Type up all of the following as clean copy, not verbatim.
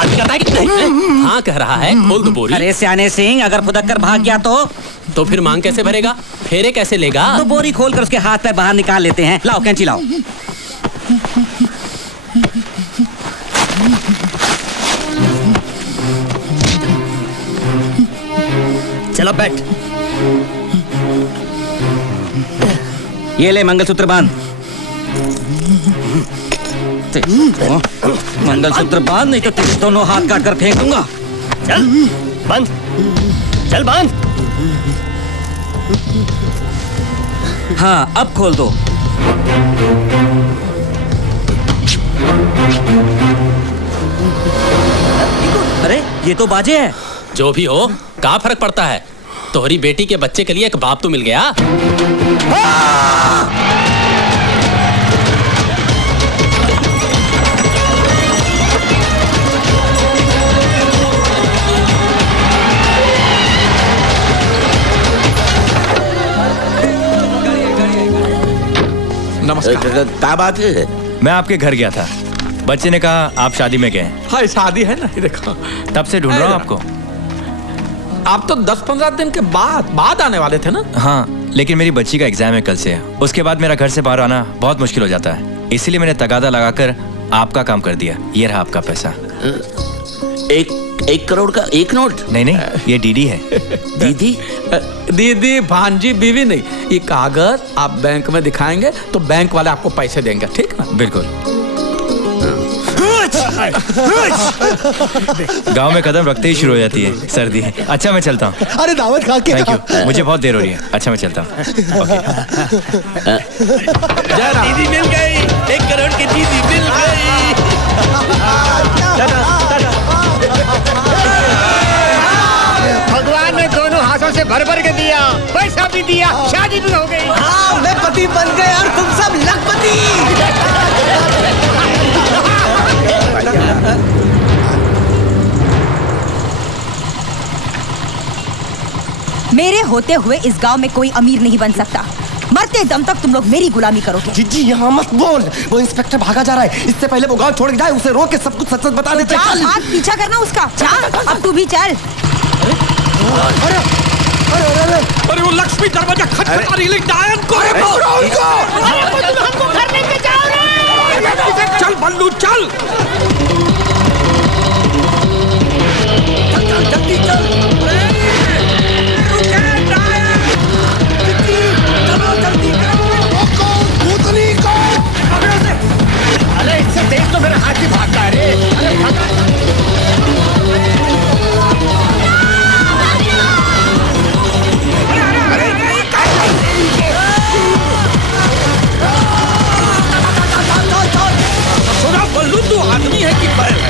शादी करता है कि नहीं? हाँ कह रहा है, खोल दो बोरी। अरे सियाने सिंह, अगर फुदक कर भाग गया तो फिर मांग कैसे भरेगा, फेरे कैसे लेगा? तो बोरी खोल कर उसके हाथ पैर बाहर निकाल लेते हैं। लाओ कैंची लाओ। चलो बैठ। ये ले मंगलसूत्र बांध। मंगलसूत्र बांध, नहीं तो तेरे दोनों हाथ काट कर फेंक दूंगा। चल बंद, चल बंद। हाँ अब खोल दो। अरे ये तो बाजे है। जो भी हो, क्या फर्क पड़ता है? तोहरी बेटी के बच्चे के लिए एक बाप तो मिल गया। नमस्कार। क्या बात है? मैं आपके घर गया था, बच्चे ने कहा आप शादी में गए। हाँ शादी है ना, देखो तब से ढूंढ रहा हूँ आपको। आप तो 10-15 दिन के बाद आने वाले थे ना? हाँ, लेकिन मेरी बच्ची का एग्जाम है कल से। उसके बाद मेरा घर से बाहर आना बहुत मुश्किल हो जाता है, इसीलिए मैंने तगादा लगाकर आपका काम कर दिया। ये रहा आपका पैसा। एक करोड़ का एक नोट? नहीं, ये डीडी है। दीदी? दीदी भांजी बीवी नहीं, ये कागज आप बैंक में दिखाएंगे तो बैंक वाले आपको पैसे देंगे, ठीक ना? बिल्कुल। गांव में कदम रखते ही शुरू हो जाती है सर्दी। अच्छा मैं चलता हूँ। अरे दावत खा के। थैंक यू, मुझे बहुत देर हो रही है। अच्छा मैं चलता हूँ। दीदी मिल गई, 1 करोड़ की दीदी मिल गई। भगवान ने दोनों हाथों से भर भर के दिया, पैसा भी दिया, शादी भी हो गई। हाँ मैं पति बन गया और तुम सब लखपति। मेरे होते हुए इस गांव में कोई अमीर नहीं बन सकता। मरते दम तक तुम लोग मेरी गुलामी करोगे। जीजी यहाँ मत बोल, वो इंस्पेक्टर भागा जा रहा है। इससे पहले वो गांव छोड़ के जाए, उसे रोक के सब कुछ सच सच बता देते। चल भाग, पीछा करना उसका। चल अब तू भी चल। अरे वो लक्ष्मी दरवाजा खटखटा रही है, डायन को हमको घर लेके जाओ रे। चल बल्लू चल। जल्दी चल। अरे इससे तेज तो मेरा हाथ ही भागता है रे। सुना बल्लू, तू आदमी है कि बैल है?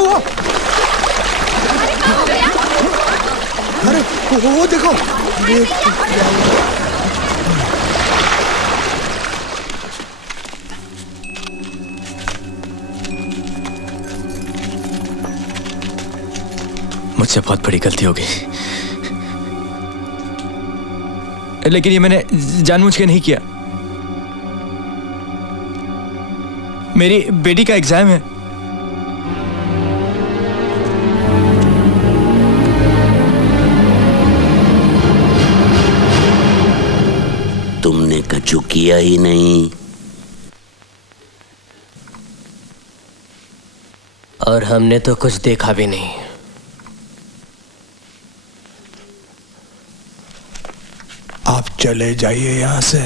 हुआ? अरे वो देखो, मुझसे बहुत बड़ी गलती हो गई, लेकिन ये मैंने जानबूझ के नहीं किया। मेरी बेटी का एग्जाम है। तुमने कछु किया ही नहीं। और हमने तो कुछ देखा भी नहीं। आप चले जाइए यहां से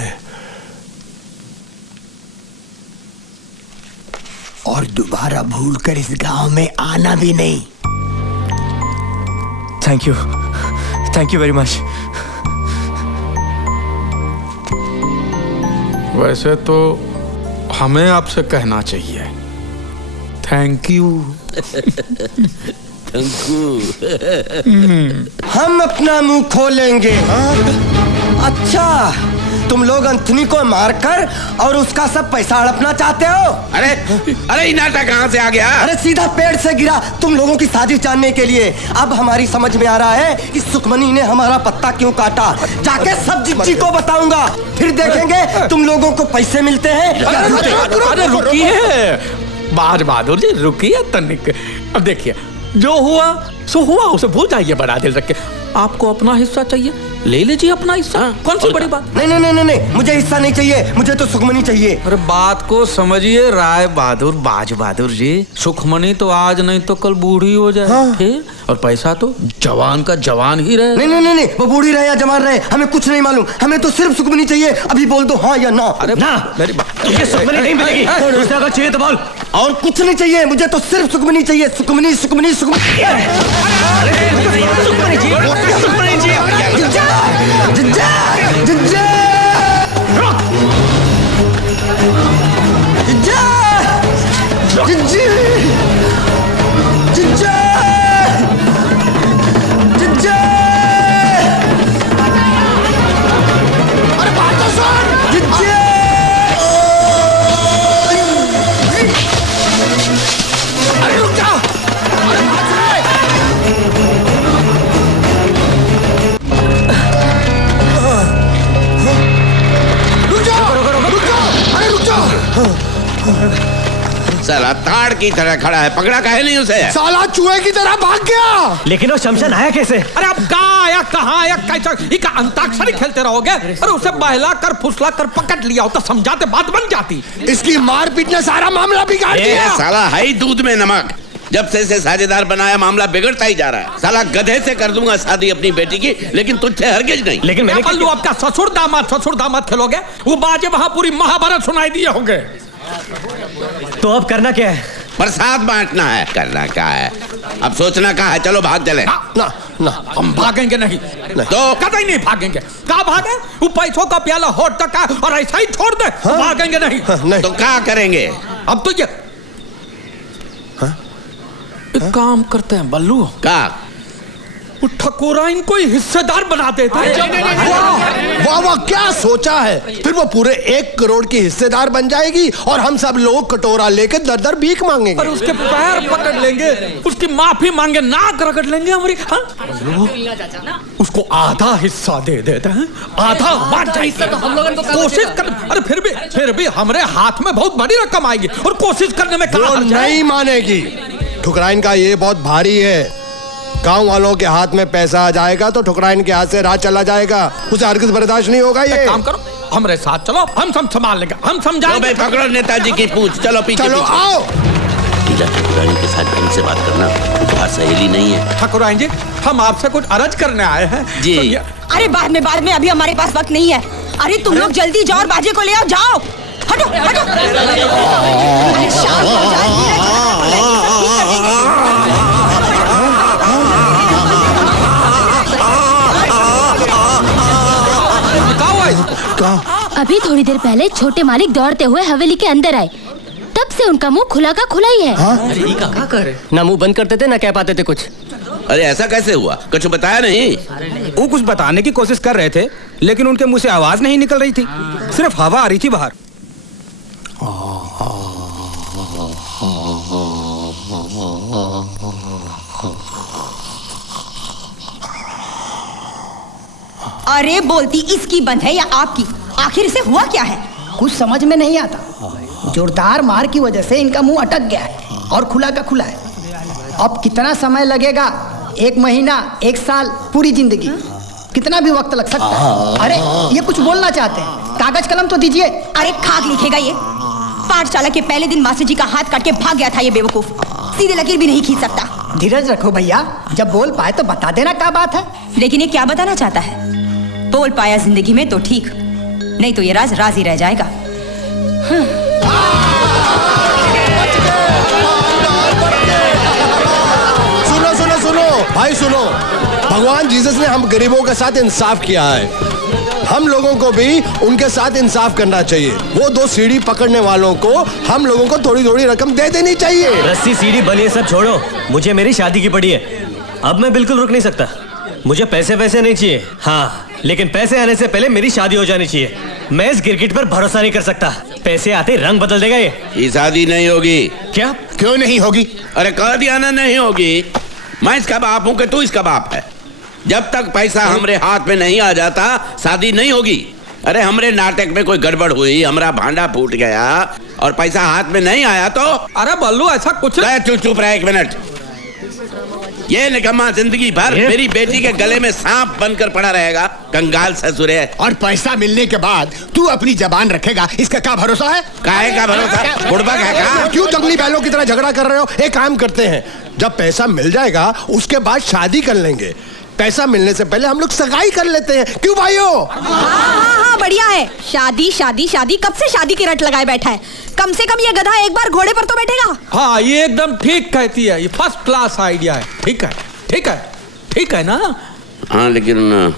और दोबारा भूलकर इस गांव में आना भी नहीं। Thank you very much. वैसे तो हमें आपसे कहना चाहिए थैंक यू। हम अपना मुंह खोलेंगे। अच्छा, तुम लोग अंथनी को मारकर और उसका सब पैसा हड़पना चाहते हो? अरे ये नाटक कहाँ से आ गया? अरे सीधा पेड़ से गिरा तुम लोगों की साजिश जानने के लिए। अब हमारी समझ में आ रहा है कि सुखमनी ने हमारा पत्ता क्यों काटा। जाके सब जिज्जी को बताऊंगा, फिर देखेंगे तुम लोगों को पैसे मिलते हैं। अरे रुकिए बाज बहादुर जी, रुकिए तनिक। अब देखिए, जो हुआ सो हुआ, उसे भूल जाइए बड़ा दिल रख के। आपको अपना हिस्सा चाहिए, ले लीजिए अपना हिस्सा। कौन सी बड़ी बात? नहीं नहीं नहीं नहीं, मुझे हिस्सा नहीं चाहिए, मुझे तो सुखमनी चाहिए। अरे बात को समझिए राय बहादुर, बाज बहादुर जी। सुखमनी तो आज नहीं तो कल बूढ़ी हो जाए। हाँ। फिर और पैसा तो जवान का जवान ही रहे। नहीं नहीं नहीं नहीं, वो बूढ़ी रहे या जवान रहे हमें कुछ नहीं मालूम, हमें तो सिर्फ सुखमनी चाहिए। अभी बोल दो हाँ या ना। अरे ना, मेरी बात तुझे सुखमनी नहीं मिलेगी। अगर चाहिए तो बोल। और कुछ नहीं चाहिए, मुझे तो सिर्फ सुखमनी चाहिए। सुखमनी सुखमनी सुखमनी। साला ताड़ की तरह खड़ा है, पकड़ा काहे नहीं उसे? साला चूहे की तरह भाग गया। लेकिन वो शमशान आया कैसे? अरे अब कहाँ आया, कहाँ आया, कैसा? इका अंताक्षरी खेलते रहोगे? अरे उसे बहला कर फुसला कर पकड़ लिया होता, समझाते बात बन जाती। इसकी मारपीट ने सारा मामला बिगाड़ दिया। साला है ही दूध में नमक। जब से इसे साझेदार बनाया मामला बिगड़ता ही जा रहा है। साला गधे से कर दूंगा शादी अपनी बेटी की, लेकिन तुझसे हरगिज नहीं। लेकिन मैंने कल आपका ससुर दामाद खेलोगे, वो बाजे वहां पूरी महाभारत सुनाई दिए होंगे। तो अब करना क्या है? प्रसाद बांटना है। करना क्या है? अब सोचना क्या है? चलो भाग चले। ना ना, हम भागेंगे नहीं, तो कतई नहीं भागेंगे। कहाँ भागे? वो पैसों का प्याला होठ तक है और ऐसा ही छोड़ दे। हाँ? भागेंगे नहीं। हाँ, नहीं। तो क्या करेंगे? अब तो ये एक काम करते हैं बल्लू, क्या? ठकुराइन को हिस्सेदार बना देते हैं। वाह वाह, क्या सोचा है? फिर वो पूरे 1 करोड़ की हिस्सेदार बन जाएगी और हम सब लोग कटोरा लेके दर दर भीख मांगेंगे। और उसके पैर पकड़ लेंगे, उसकी माफी मांगे, नाक रगड़ लेंगे हमारी। हाँ? उसको आधा हिस्सा दे देते हैं, आधा कोशिश कर। अरे फिर भी हमारे हाथ में बहुत बड़ी रकम आएगी और कोशिश करने में वो नहीं मानेगी। ठुकराइन का ये बहुत भारी है। गांव वालों के हाथ में पैसा आ जाएगा तो ठुकराइन के हाथ से राज चला जाएगा। उसे हरगिज बर्दाश्त नहीं होगा। ये काम करो, हमारे साथ चलो, हम सब संभाल लेंगे, हम समझाएंगे। पकड़ो नेताजी की पूंछ, चलो पीछे। चलो आओ। ठकुराइन के साथ ढंग से बात करना बहुत सहेली नहीं है। ठकुराइन जी, हम आपसे कुछ अर्ज करने आए हैं जी। अरे बाद में अभी हमारे पास वक्त नहीं है। अरे तुम लोग जल्दी जाओ और बाजे को ले आओ, जाओ। हटो हटो। अरे शांत हो जाओ। अभी थोड़ी देर पहले छोटे मालिक दौड़ते हुए हवेली के अंदर आए, तब से से उनका मुंह खुला का खुला ही है। ना मुंह बंद करते थे ना कह पाते थे कुछ। अरे ऐसा कैसे हुआ, कुछ बताया नहीं? वो कुछ बताने की कोशिश कर रहे थे, लेकिन उनके मुंह से आवाज नहीं निकल रही थी, सिर्फ हवा आ रही थी बाहर। अरे बोलती इसकी बंद है या आपकी? आखिर इसे हुआ क्या है? कुछ समझ में नहीं आता। जोरदार मार की वजह से इनका मुंह अटक गया है और खुला का खुला है। अब कितना समय लगेगा? 1 महीना, 1 साल, पूरी जिंदगी, कितना भी वक्त लग सकता है। अरे ये कुछ बोलना चाहते हैं, कागज कलम तो दीजिए। अरे खाक लिखेगा ये? पाठशाला के पहले दिन मास्टर जी का हाथ काट के भाग गया था ये बेवकूफ, सीधे लकीर भी नहीं खींच सकता। धीरज रखो भैया, जब बोल पाए तो बता देना क्या बात है। लेकिन ये क्या बताना चाहता है? बोल पाया जिंदगी में तो ठीक, नहीं तो ये राज राज ही रह जाएगा। सुनो सुनो सुनो भाई सुनो, भगवान जीसस ने हम गरीबों के साथ इंसाफ किया है, हम लोगों को भी उनके साथ इंसाफ करना चाहिए। वो 2 सीढ़ी पकड़ने वालों को हम लोगों को थोड़ी थोड़ी रकम दे देनी चाहिए। रस्सी सीढ़ी बलिए सब छोड़ो, मुझे मेरी शादी की पड़ी है। अब मैं बिल्कुल रुक नहीं सकता। मुझे पैसे वैसे नहीं चाहिए, हाँ, लेकिन पैसे आने से पहले मेरी शादी हो जानी चाहिए। मैं इस गिरगिट पर भरोसा नहीं कर सकता, पैसे आते रंग बदल देगा ये। शादी नहीं होगी। क्या? क्यों नहीं होगी? अरे कह दिया ना नहीं होगी। मैं इसका बाप हूं कि तू इसका बाप है। जब तक पैसा हमरे हाथ में नहीं आ जाता शादी नहीं होगी। अरे हमरे नाटक में कोई गड़बड़ हुई, हमारा भांडा फूट गया और पैसा हाथ में नहीं आया तो? अरे बल्लू ऐसा कुछ चुप चुप रहा 1 मिनट। ये निकम्मा जिंदगी भर मेरी बेटी के गले में सांप बनकर पड़ा रहेगा, कंगाल ससुर है। और पैसा मिलने के बाद तू अपनी जबान रखेगा, इसका क्या भरोसा है? काहे का भरोसा? बुढ़बा का? क्यों जंगली बैलों की तरह झगड़ा कर रहे हो? एक काम करते हैं, जब पैसा मिल जाएगा उसके बाद शादी कर लेंगे। पैसा मिलने से पहले हम लोग सगाई कर लेते हैं, क्यों भाइयों? हाँ, बढ़िया है। शादी शादी शादी, कब से शादी की रट लगाए बैठा है? कम से कम ये गधा एक बार घोड़े पर तो बैठेगा। हाँ, ये एकदम ठीक कहती है, ये फर्स्ट क्लास आइडिया है। ठीक है, ठीक है, ठीक है ना? हाँ, लेकिन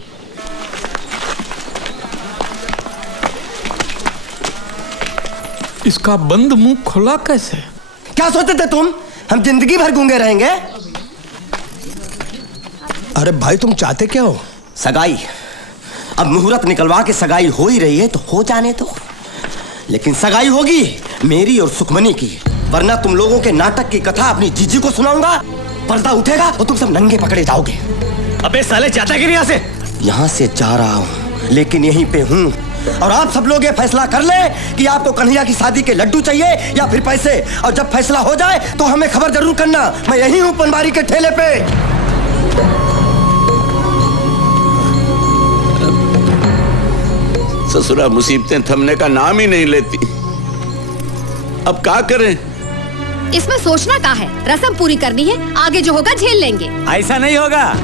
इसका बंद मुंह खुला कैसे? क्या सोचते थे तुम, हम जिंदगी भर गूंगे रहेंगे? अरे भाई तुम चाहते क्या हो? सगाई। अब मुहूर्त निकलवा के सगाई हो ही रही है तो हो जाने दो, लेकिन सगाई होगी मेरी और सुखमनी की, वरना तुम लोगों के नाटक की कथा अपनी जीजी को सुनाऊंगा, पर्दा उठेगा और तुम सब नंगे पकड़े जाओगे। अबे साले जाता कि नहीं यहाँ से? यहाँ से जा रहा हूँ, लेकिन यहीं पे हूँ। और आप सब लोग ये फैसला कर ले कि आपको कन्हैया की शादी के लड्डू चाहिए या फिर पैसे। और जब फैसला हो जाए तो हमें खबर जरूर करना, मैं यहीं हूँ पनवारी के ठेले पे। ससुरा मुसीबतें थमने का नाम ही नहीं लेती। अब क्या करें? इसमें सोचना क्या है, रस्म पूरी करनी है, आगे जो होगा झेल लेंगे। ऐसा नहीं होगा,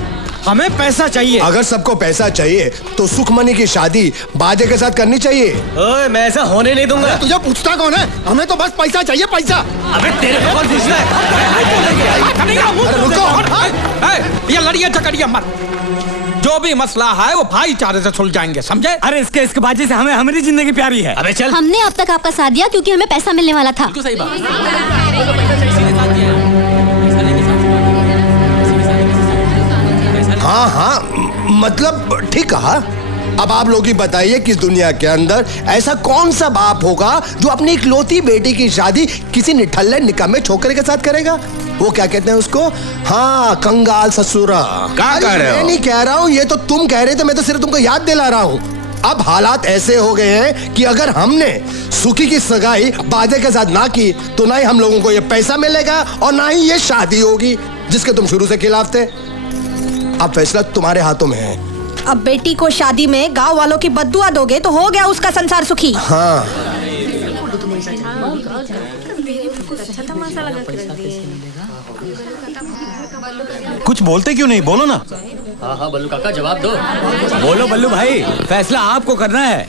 हमें पैसा चाहिए। अगर सबको पैसा चाहिए तो सुखमनी की शादी बाजे के साथ करनी चाहिए। ओए, मैं ऐसा होने नहीं दूंगा। तुझे पूछता कौन है? हमें तो बस पैसा चाहिए, पैसा। अबे तेरे को कौन पूछता है? ये लड़िया झगड़िया मत, जो भी मसला है वो भाईचारे से सुलझाएंगे, समझे? अरे इसके बाजी से हमें हमारी जिंदगी प्यारी है। अबे चल। हमने अब तक आपका साथ दिया क्योंकि हमें पैसा मिलने वाला था। सही बात। हाँ हाँ, मतलब ठीक कहा। अब आप लोग ही बताइए कि इस दुनिया के अंदर ऐसा कौन सा बाप होगा जो अपनी इकलौती बेटी की शादी किसी निठल्ले निकम्मे छोकरे के साथ करेगा? वो क्या कहते हैं उसको? हाँ, कंगाल ससुरा। क्या कह रहे हो? मैं नहीं कह रहा हूँ, ये तो तुम कह रहे थे, मैं तो सिर्फ तुमको याद दिला रहा हूँ। अब हालात ऐसे हो गए हैं कि अगर हमने सुखी की सगाई बाजे के साथ ना की तो ना ही हम लोगों को ये पैसा मिलेगा और ना ही ये शादी होगी जिसके तुम शुरू से खिलाफ थे। अब फैसला तुम्हारे हाथों में है। अब बेटी को शादी में गांव वालों की बद्दुआ दोगे तो हो गया उसका संसार सुखी। हाँ, कुछ बोलते क्यों नहीं, बोलो ना। हाँ हाँ बल्लू काका, जवाब दो। बोलो बल्लू भाई, फैसला आपको करना है।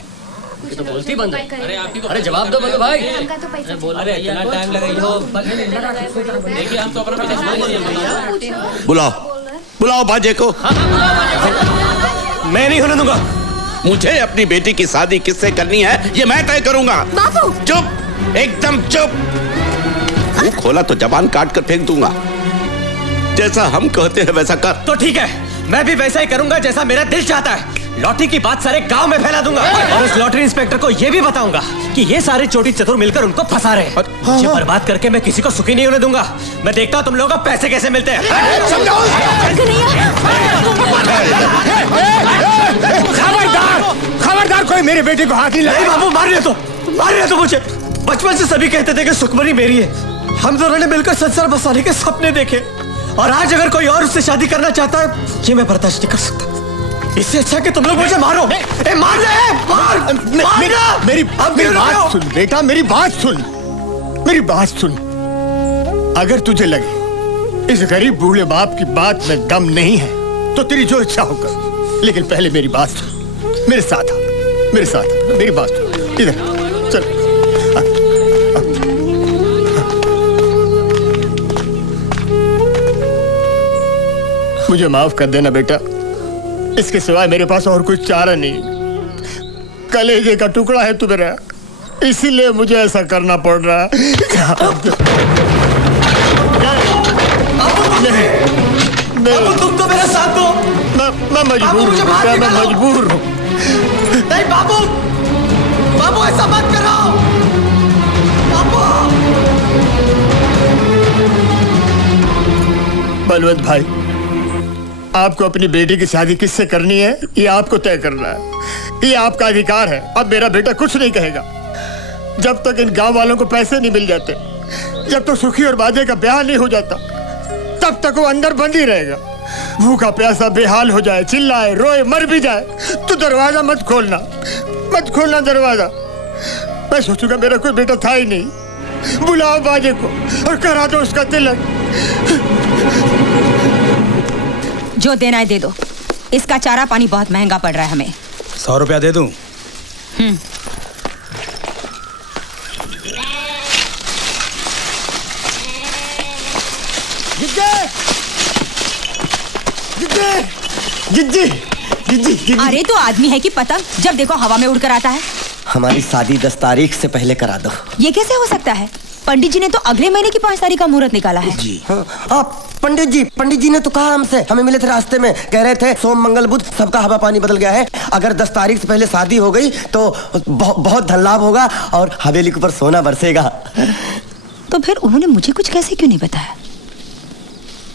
तो बोलती बंद है। अरे जवाब दो बल्लू भाई। अरे इतना टाइम लगेगा। देखिए हम तो अपना बुलाओ बुलाओ बाजे को। मैं नहीं होने दूंगा। मुझे अपनी बेटी की शादी किससे करनी है ये मैं तय करूंगा। बापू। चुप, एकदम चुप। मुंह खोला तो जबान काट कर फेंक दूंगा। जैसा हम कहते हैं वैसा कर। तो ठीक है, मैं भी वैसा ही करूंगा जैसा मेरा दिल चाहता है। लॉटरी की बात सारे गांव में फैला दूंगा और उस लॉटरी इंस्पेक्टर को ये भी बताऊंगा कि ये सारे चोटी चतुर मिलकर उनको फंसा रहे हैं। मुझे बर्बाद करके मैं किसी को सुखी नहीं होने दूंगा। मैं देखता हूँ तुम लोगों को पैसे कैसे मिलते हैं। खबरदार, कोई मेरे बेटे को हाथ नहीं लगाए। बाबू मार रहे तो मुझे। बचपन से सभी कहते थे कि सुखमनी मेरी है। हम दोनों ने मिलकर संसार बसाने के सपने देखे और आज अगर कोई और उससे शादी करना चाहता है, ये मैं बर्दाश्त नहीं कर सकता। इससे अच्छा कि तुम लोग मुझे मारो। मेरी बात सुन बेटा, मेरी बात सुन। अगर तुझे लगे इस गरीब बूढ़े बाप की बात में दम नहीं है तो तेरी जो इच्छा हो कर, लेकिन पहले मेरी बात सुन। मेरे साथ मेरी बात सुन। इधर चल। मुझे माफ कर देना बेटा, इसके सिवाय मेरे पास और कोई चारा नहीं। कलेजे का टुकड़ा है तू मेरा, इसीलिए मुझे ऐसा करना पड़ रहा है। तुम तो मेरा साथ दो। मैं मजबूर हूँ। नहीं बाबू ऐसा मत करो। बलवंत भाई, आपको अपनी बेटी की शादी किससे करनी है ये आपको तय करना है। ये आपका अधिकार है। अब मेरा बेटा कुछ नहीं कहेगा जब तक इन गांव वालों को पैसे नहीं मिल जाते, जब तक सुखी और बाजे का ब्याह नहीं हो जाता, तब तक वो अंदर बंद ही रहेगा। भूखा प्यासा बेहाल हो जाए, चिल्लाए, रोए, मर भी जाए तो दरवाजा मत खोलना दरवाजा। मैं सोचूंगा मेरा कोई बेटा था ही नहीं। बुलाओ बाजे को और करा दो उसका तिलक। जो देना है दे दो। इसका चारा पानी बहुत महंगा पड़ रहा है हमें। 100 रुपया दे दूं? जिद्दी। अरे तो आदमी है कि पतंग, जब देखो हवा में उड़कर आता है। हमारी शादी 10 तारीख से पहले करा दो। ये कैसे हो सकता है? पंडित जी ने तो अगले महीने की 5 तारीख का मुहूर्त निकाला है। जी हाँ, पंडित जी ने तो कहा हमसे, हमें मिले थे रास्ते में, कह रहे थे सोम मंगल बुध सबका हवा पानी बदल गया है। अगर 10 तारीख से पहले शादी हो गई तो बहुत धन लाभ होगा और हवेली के ऊपर सोना बरसेगा। तो फिर उन्होंने मुझे कुछ कैसे क्यों नहीं बताया?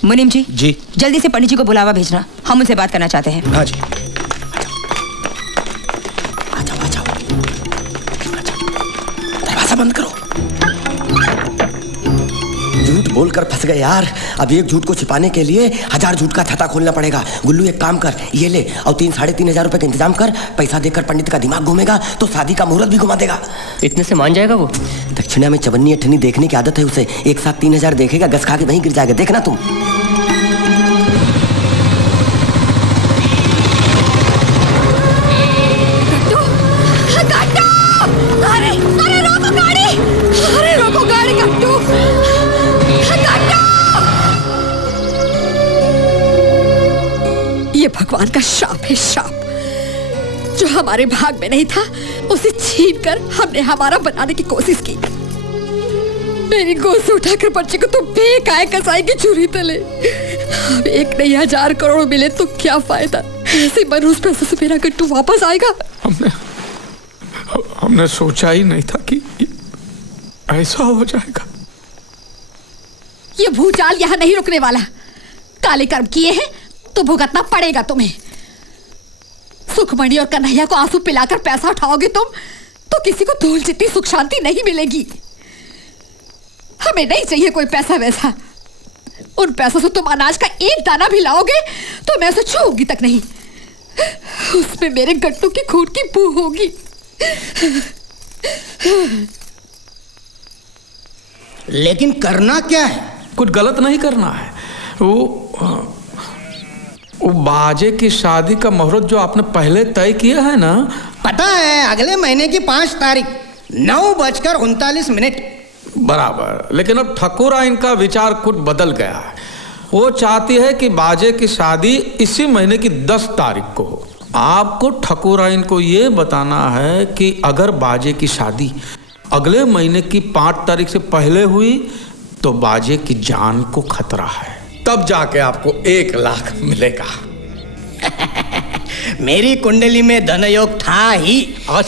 मुनीम जी, जल्दी से पंडित जी को बुलावा भेजना, हम उनसे बात करना चाहते हैं। हाँ जी। दरवाजा बंद करो। झूठ बोलकर फंस गए यार। अब एक झूठ को छिपाने के लिए 1000 झूठ का छाता खोलना पड़ेगा। गुल्लू एक काम कर, ये ले और 3-3.5 हजार रुपए का इंतजाम कर। पैसा देकर पंडित का दिमाग घूमेगा तो शादी का मुहूर्त भी घुमा देगा। इतने से मान जाएगा वो? दक्षिणा में चवन्नी अठन्नी देखने की आदत है उसे। एक साथ 3 हजार देखेगा, गस खा के वहीं गिर जाएगा। देखना तुम। ये भगवान का शाप है, शाप। जो हमारे भाग में नहीं था उसे छीनकर हमने हमारा बनाने की कोशिश की। मेरी गोद से उठाकर बच्चे को तो फेंक आए कसाई की चूरी तले। अब 1 नहीं 1000 करोड़ मिले तो क्या फायदा? ऐसे मनहूस पैसों से मेरा गट्टू वापस आएगा? हमने सोचा ही नहीं था कि ऐसा हो जाएगा। ये भूचाल यहाँ नहीं रुकने वाला। काले कर्म किए हैं तो भुगतना पड़ेगा तुम्हें। सुखमणि और कन्हैया को आंसू पिलाकर पैसा उठाओगे तुम तो किसी को धूल जितनी सुख शांति नहीं मिलेगी। हमें नहीं चाहिए कोई पैसा वैसा। उन पैसों से तुम अनाज का एक दाना भी लाओगे तो मैं उसे छूऊंगी तक नहीं। उसमें मेरे गट्टू की खून की बू होगी। लेकिन करना क्या है? कुछ गलत नहीं करना है। वो बाजे की शादी का मुहूर्त जो आपने पहले तय किया है ना, पता है अगले महीने की 5 तारीख 9:39 बराबर। लेकिन अब ठकुरा इनका विचार कुछ बदल गया है। वो चाहती है कि बाजे की शादी इसी महीने की 10 तारीख को हो। आपको ठकुरा इनको ये बताना है कि अगर बाजे की शादी अगले महीने की 5 तारीख से पहले हुई तो बाजे की जान को खतरा है, तब जाके आपको 1 लाख मिलेगा। मेरी कुंडली में धनयोग था ही,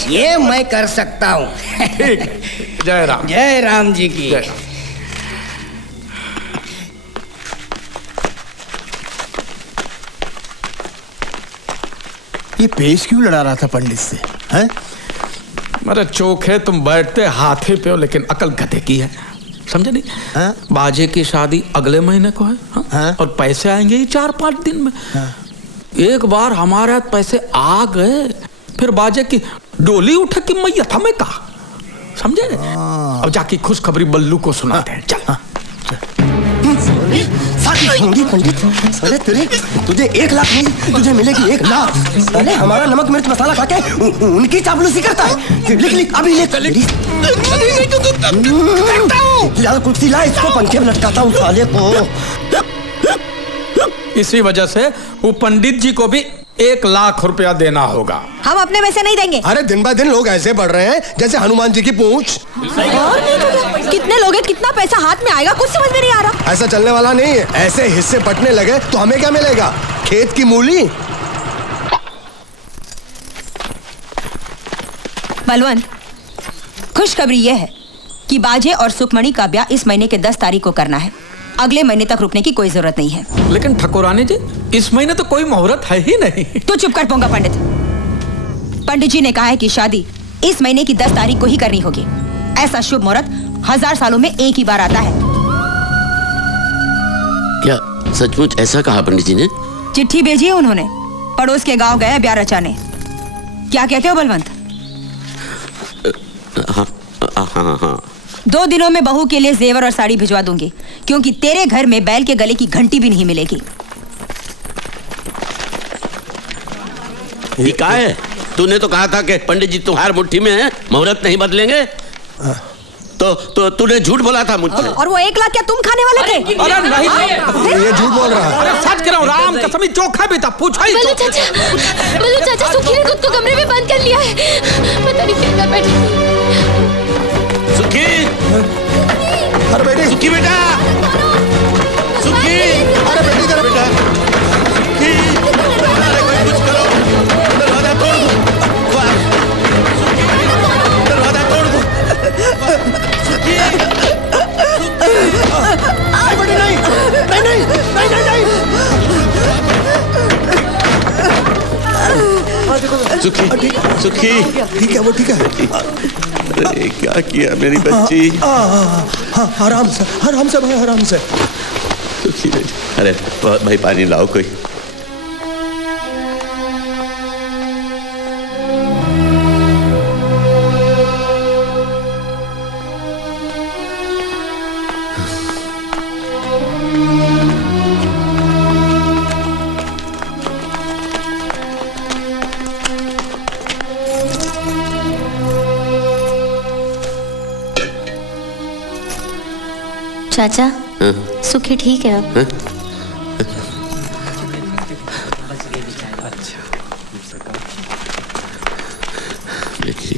ये मैं कर सकता हूँ। ठीक है, जय राम। जय राम जी की। जय। ये पेश क्यों लड़ा रहा था पंडित से? हैं? मेरे चोखे, तुम बैठते हाथी पे हो लेकिन अकल गधे की है, समझे नहीं? हाँ? बाजे की शादी अगले महीने को है, हाँ? हाँ? और पैसे आएंगे ही 4-5 दिन में। हाँ? एक बार हमारे हाथ पैसे आ गए, फिर बाजे की डोली उठे कि मैया था मैं कहा, समझे? अब जाके खुशखबरी बल्लू को सुनाते हैं। चल। पंडित, साले तेरे, तुझे 1 लाख नहीं, तुझे मिलेगी 1 लाख। साले हमारा नमक मिर्च मसाला खा के उनकी चापलूसी करता है। लिख अभी लिख। ला कुर्सी ला, इसको पंखे में लटकाता हूँ साले को। इसी वजह से वो पंडित जी को भी 1 लाख रुपया देना होगा। हम अपने में से नहीं देंगे। अरे दिन ब दिन लोग ऐसे बढ़ रहे हैं जैसे हनुमान जी की पूंछ। और नहीं तो कितने लोग हैं, कितना पैसा हाथ में आएगा, कुछ समझ में नहीं आ रहा। ऐसा चलने वाला नहीं है। ऐसे हिस्से बंटने लगे तो हमें क्या मिलेगा? खेत की मूली। बलवंत, खुशखबरी यह है कि बाजे और सुखमणि का ब्याह इस महीने के 10 तारीख को करना है। अगले महीने तक रुकने की कोई जरूरत नहीं है। लेकिन ठकुरानी जी, इस महीने तो कोई मुहूर्त है ही नहीं। तू चुप कर पोंगा पंडित। पंडित जी ने कहा है कि शादी इस महीने की 10 तारीख को ही करनी होगी। ऐसा शुभ मुहूर्त 1000 सालों में एक ही बार आता है। क्या सचमुच ऐसा कहा पंडित जी ने? चिट्ठी भेजी है उन्होंने। पड़ोस के गांव गए ब्याह रचाने। क्या कहते हो बलवंत? हाँ। 2 दिनों में बहू के लिए जेवर और साड़ी भिजवा दूंगी, क्योंकि तेरे घर में बैल के गले की घंटी भी नहीं मिलेगी। ये क्या है? तूने तो कहा था कि पंडित जी तुम्हारी मुट्ठी में है, मुहूर्त नहीं बदलेंगे। तो तूने झूठ बोला था मुझसे। और वो 1 लाख क्या तुम खाने वाले थे? अरे नहीं, ये झूठ बोल रहा है। अरे सच कह रहा हूँ, राम कसम, चोखा भी था। पूछा ही बल्लू चाचा, सुखी ने खुद को कमरे में बंद कर लिया है। पता नहीं क्या कर बैठी। सुखी, अरे बेटी, सुखी बेटा, सुखी, अरे बेटी जरा बेटा, सुखी, अरे कोई कुछ करो, दरवाजा तोड़ दो, दरवाजा तोड़ दो, सुखी, अरे बेटी नहीं, सुखी, सुखी, ठीक है, वो ठीक है। अरे क्या किया मेरी बच्ची? आराम से भाई, आराम से। सुखी बेटी, अरे भाई पानी लाओ कोई। चाचा, सुखी ठीक है अब? देखिए